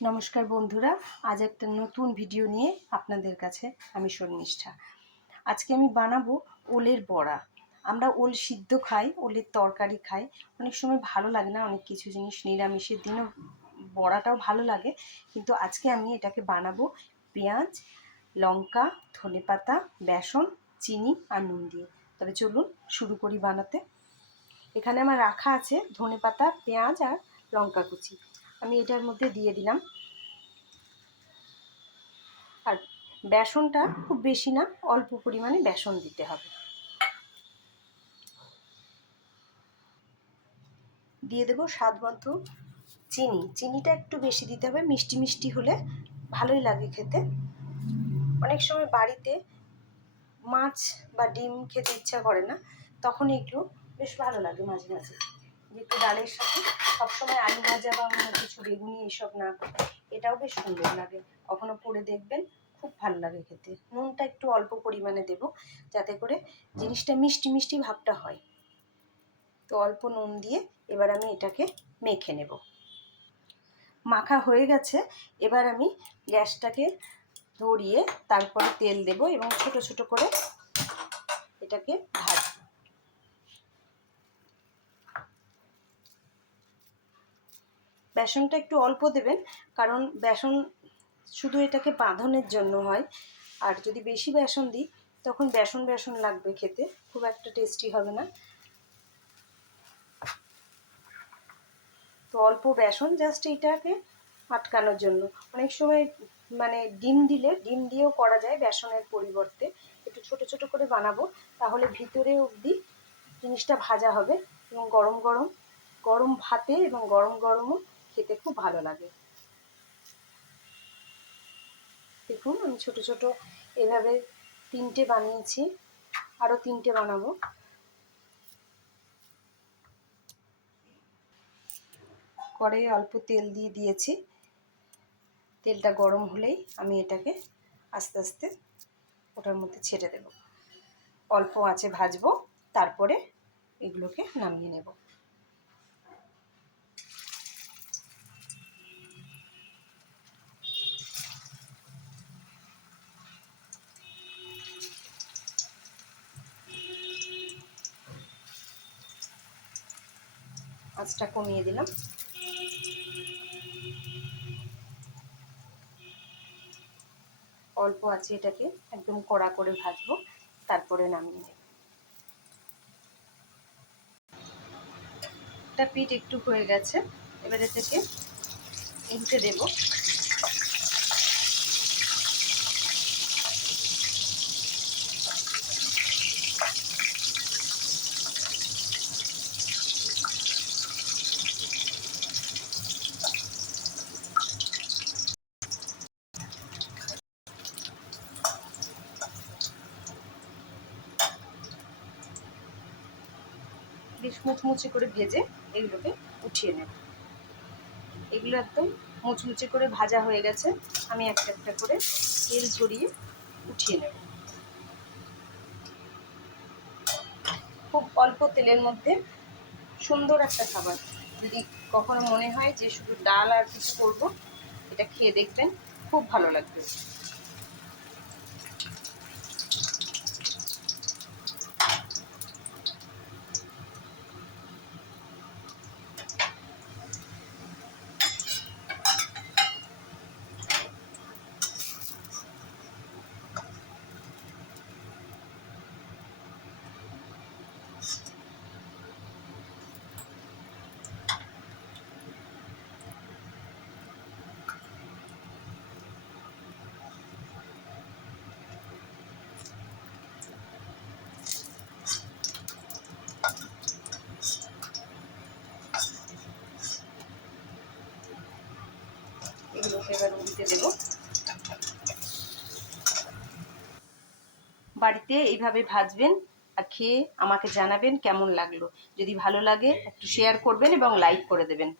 নমস্কার বন্ধুরা, আজ একটা নতুন ভিডিও নিয়ে আপনাদের কাছে আমি শর্মিষ্ঠা। আজকে আমি বানাবো ওলের বড়া। আমরা ওল সিদ্ধ খাই, ওলের তরকারি খাই, অনেক সময় ভালো লাগে না, অনেক কিছু জিনিস নিরামিষের দিনও বড়াটাও ভালো লাগে, কিন্তু আজকে আমি এটাকে বানাবো পেঁয়াজ, লঙ্কা, ধনেপাতা, বেসন, চিনি আর নুন দিয়ে। তবে চলুন শুরু করি বানাতে। এখানে আমার রাখা আছে ধনেপাতা, পেঁয়াজ আর লঙ্কা কুচি। আমি এটার মধ্যে দিয়ে দিলাম। আর বেসনটা খুব বেশি না, অল্প পরিমাণে বেসন দিতে হবে। দিয়ে দেবো স্বাদ মতো চিনি। চিনিটা একটু বেশি দিতে হবে, মিষ্টি মিষ্টি হলে ভালোই লাগে খেতে। অনেক সময় বাড়িতে মাছ বা ডিম খেতে ইচ্ছা করে না, তখন এগুলো বেশ ভালো লাগে মাঝে মাঝে। একটু ডালের সাথে সবসময় আলু ভাজা বা অন্য কিছু বেগুনি এইসব না, এটাও বেশ সুন্দর লাগে। কখনো করে দেখবেন, খুব ভালো লাগে খেতে। নুনটা একটু অল্প পরিমাণে দেব, যাতে করে জিনিসটা মিষ্টি মিষ্টি ভাবটা হয়। তো অল্প নুন দিয়ে এবার আমি এটাকে মেখে নেব। মাখা হয়ে গেছে, এবার আমি গ্যাসটাকে ধরিয়ে তারপরে তেল দেব এবং ছোট ছোট করে এটাকে ভাজব। বেসনটা একটু অল্প দেবেন, কারণ বেসন শুধু এটাকে বাঁধনের জন্য হয়। আর যদি বেশি বেসন দিই তখন বেসন বেসন লাগবে, খেতে খুব একটা টেস্টি হবে না। তো অল্প বেসন, জাস্ট এটাকে আটকানোর জন্য। অনেক সময় মানে ডিম দিয়েও করা যায় বেসনের পরিবর্তে। একটু ছোট ছোট করে বানাবো, তাহলে ভিতরে অবধি জিনিসটা ভাজা হবে এবং গরম গরম গরম ভাতে এবং গরম গরমও খেতে খুব ভালো লাগে। দেখুন আমি ছোট ছোট এভাবে 3টে বানিয়েছি, আরও 3টে বানাবো। কড়াইয়ে অল্প তেল দিয়ে দিয়েছি। তেলটা গরম হলেই আমি এটাকে আস্তে আস্তে ওটার মধ্যে ছেড়ে দেব। অল্প আঁচে ভাজবো, তারপরে এগুলোকে নামিয়ে নেব। আঁচটা কমিয়ে দিলাম। অল্প আঁচে এটাকে একদম কড়া করে ভাজবো, তারপরে নামিয়ে নেব। একটা পিঠ একটু হয়ে গেছে, এবারে থেকে উল্টে দেব। বেশ মুচমুচে করে ভেজে এগুলোকে উঠিয়ে নেব। এগুলো একদম মুচমুচে করে ভাজা হয়ে গেছে, আমি একটা একটা করে তেল ঝরিয়ে উঠিয়ে নেব। খুব অল্প তেলের মধ্যে সুন্দর একটা খাবার। যদি কখনো মনে হয় যে শুধু ডাল আর কিছু করবো, এটা খেয়ে দেখবেন, খুব ভালো লাগবে। এগুলোকে এবার উল্টে দেব। বাড়িতে এইভাবে ভাজবেন আর খেয়ে আমাকে জানাবেন কেমন লাগলো। যদি ভালো লাগে একটু শেয়ার করবেন এবং লাইক করে দেবেন।